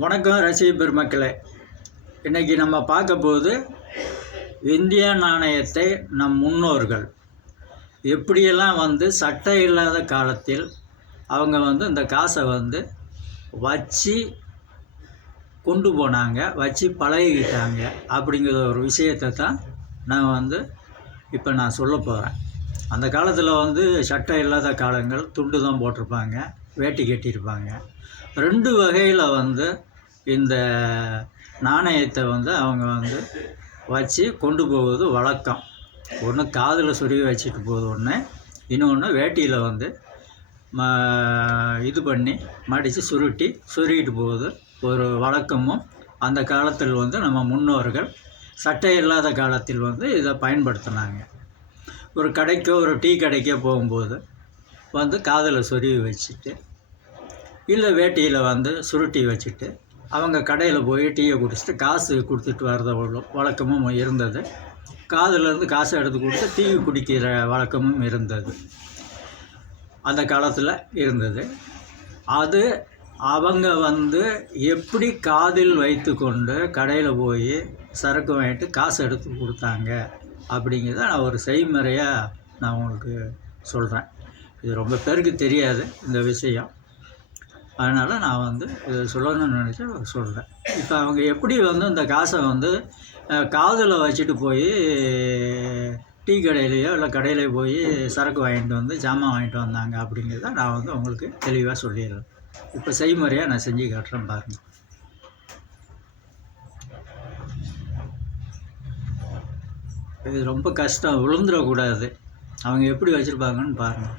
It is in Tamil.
வணக்கம் ரசிக பெருமக்களே. இன்றைக்கி நம்ம பார்க்க போது இந்திய நாணயத்தை நம் முன்னோர்கள் எப்படியெல்லாம் சட்டை இல்லாத காலத்தில் அவங்க இந்த காசை வச்சு கொண்டு போனாங்க, வச்சு பழகிக்கிட்டாங்க அப்படிங்கிற ஒரு விஷயத்தை தான் நான் இப்போ நான் சொல்ல போகிறேன். அந்த காலத்தில் சட்டை இல்லாத காலங்கள் துண்டு தான் போட்டிருப்பாங்க, வேட்டி கட்டியிருப்பாங்க. 2 வகையில் இந்த நாணயத்தை அவங்க வச்சு கொண்டு போவது வழக்கம். ஒன்று காதில் சொருகி வச்சுட்டு போகுது, ஒன்று இன்னொன்று வேட்டியில் இது பண்ணி மடித்து சொருகிட்டு போகுது ஒரு வழக்கமும் அந்த காலத்தில் நம்ம முன்னோர்கள் சட்டை இல்லாத காலத்தில் இதை பயன்படுத்தினாங்க. ஒரு கடைக்கோ ஒரு டீ கடைக்கோ போகும்போது காதில் சொருகி வச்சுட்டு இல்லை வேட்டியில் சுருட்டி வச்சுட்டு அவங்க கடையில் போய் டீயை குடிச்சிட்டு காசு கொடுத்துட்டு வர்ற வழக்கமும் இருந்தது. காதுலேருந்து காசை எடுத்து கொடுத்து டீ குடிக்கிற வழக்கமும் இருந்தது, அந்த காலத்தில் இருந்தது. அது அவங்க எப்படி காதில் வைத்து கொண்டு கடையில் போய் சரக்கு வாங்கிட்டு காசு எடுத்து கொடுத்தாங்க அப்படிங்கிறத நான் ஒரு செய்முறையாக நான் உங்களுக்கு சொல்கிறேன். இது ரொம்ப பேருக்கு தெரியாது இந்த விஷயம், அதனால் நான் இது சொல்லணும்னு நினச்சி சொல்கிறேன். இப்போ அவங்க எப்படி இந்த காசை காதில் வச்சுட்டு போய் டீ கடையிலையோ இல்லை கடையிலையோ போய் சரக்கு வாங்கிட்டு ஜாமான் வாங்கிட்டு வந்தாங்க அப்படிங்கிறத நான் உங்களுக்கு தெளிவாக சொல்லிடுறேன். இப்போ செய்முறையாக நான் செஞ்சு காட்டுறேன் பாருங்கள். இது ரொம்ப கஷ்டம், விழுந்துடக்கூடாது. அவங்க எப்படி வச்சுருப்பாங்கன்னு பாருங்கள்.